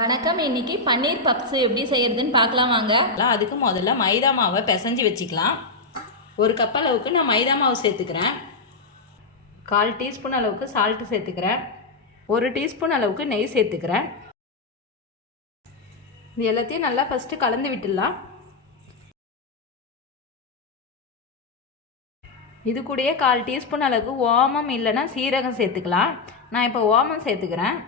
வணக்கம். இன்னைக்கு பன்னீர் பப்ஸ் எப்படி செய்யறதுன்னு பார்க்கலாம் வாங்க. அதுக்கு முதல்ல மைதா மாவை பிசைஞ்சு வச்சுக்கலாம். ஒரு கப் அளவுக்கு நான் மைதா மாவு சேர்த்துக்கிறேன். 1/4 டீஸ்பூன் அளவுக்கு சால்ட்டு சேர்த்துக்கிறேன். 1 டீஸ்பூன் அளவுக்கு நெய் சேர்த்துக்கிறேன். இது எல்லாத்தையும் நல்லா ஃபஸ்ட்டு கலந்து விட்டுடலாம். இது கூடயே 1/4 டீஸ்பூன் அளவுக்கு ஓமம் இல்லைன்னா சீரகம் சேர்த்துக்கலாம். நான் இப்போ ஓமம் சேர்த்துக்கிறேன்.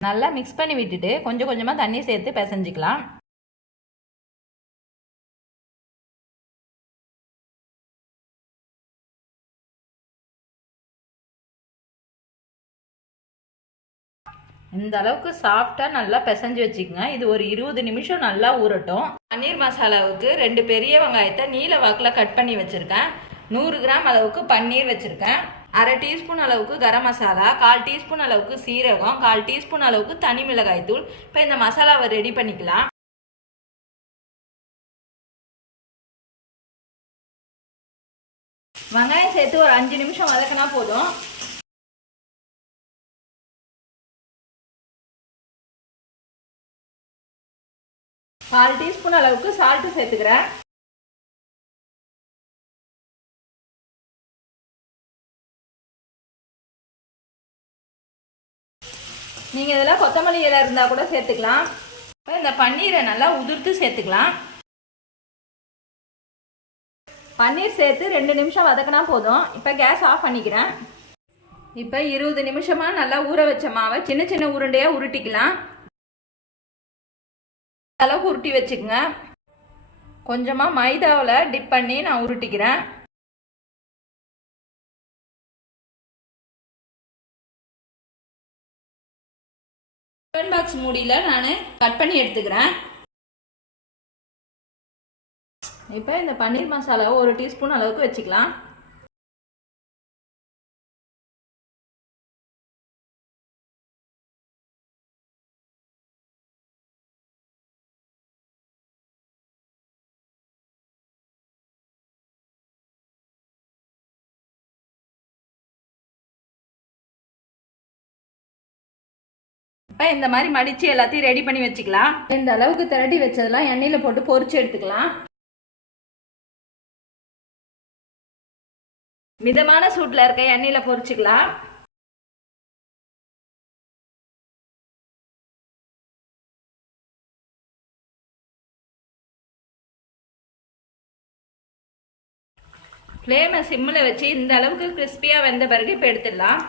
நல்லா மிக்ஸ் பண்ணி விட்டுட்டு கொஞ்சம் கொஞ்சமாக தண்ணி சேர்த்து பிசைஞ்சிக்கலாம். இந்த அளவுக்கு சாஃப்டாக நல்லா பிசைஞ்சு வச்சுக்கோங்க. இது ஒரு 20 நிமிஷம் நல்லா ஊறட்டும். பன்னீர் மசாலாவுக்கு 2 பெரிய வெங்காயத்தை நீல வாக்கில் கட் பண்ணி வச்சுருக்கேன். 100 கிராம் அளவுக்கு பன்னீர் வச்சுருக்கேன். 1/2 டீஸ்பூன் அளவுக்கு கரம் மசாலா, 1/4 டீஸ்பூன் அளவுக்கு சீரகம், 1/4 டீஸ்பூன் அளவுக்கு தனி மிளகாய் தூள். இப்போ இந்த மசாலாவை ரெடி பண்ணிக்கலாம். வெங்காயம் சேர்த்து ஒரு 5 நிமிஷம் வதக்கினா போதும். கால் டீஸ்பூன் அளவுக்கு சால்ட்டு சேர்த்துக்கிறேன். நீங்கள் இதெல்லாம் கொத்தமல்லி இலை இருந்தால் கூட சேர்த்துக்கலாம். இப்போ இந்த பன்னீரை நல்லா உதிர்த்து சேர்த்துக்கலாம். பன்னீர் சேர்த்து 2 நிமிஷம் வதக்கினா போதும். இப்போ கேஸ் ஆஃப் பண்ணிக்கிறேன். இப்போ 20 நிமிஷமாக நல்லா ஊற வச்ச மாவை சின்ன சின்ன உருண்டையாக உருட்டிக்கலாம். அளவுக்கு உருட்டி வச்சுக்கோங்க. கொஞ்சமாக மைதாவில் டிப் பண்ணி நான் உருட்டிக்கிறேன். டிஃபன் பாக்ஸ் மூடியில் நான் கட் பண்ணி எடுத்துக்கிறேன். இப்போ இந்த பன்னீர் மசாலாவை 1 டீஸ்பூன் அளவுக்கு வச்சுக்கலாம். இப்போ இந்த மாதிரி மடித்து எல்லாத்தையும் ரெடி பண்ணி வச்சுக்கலாம். இந்த அளவுக்கு திரட்டி வச்சதெல்லாம் எண்ணெயில் போட்டு பொரிச்சு எடுத்துக்கலாம். மிதமான சூட்டில் இருக்க எண்ணெயில் பொரிச்சுக்கலாம். ஃப்ளேமை சிம்மில் வச்சு இந்த அளவுக்கு கிறிஸ்பியாக வெந்த பிறகு இப்போ எடுத்துடலாம்.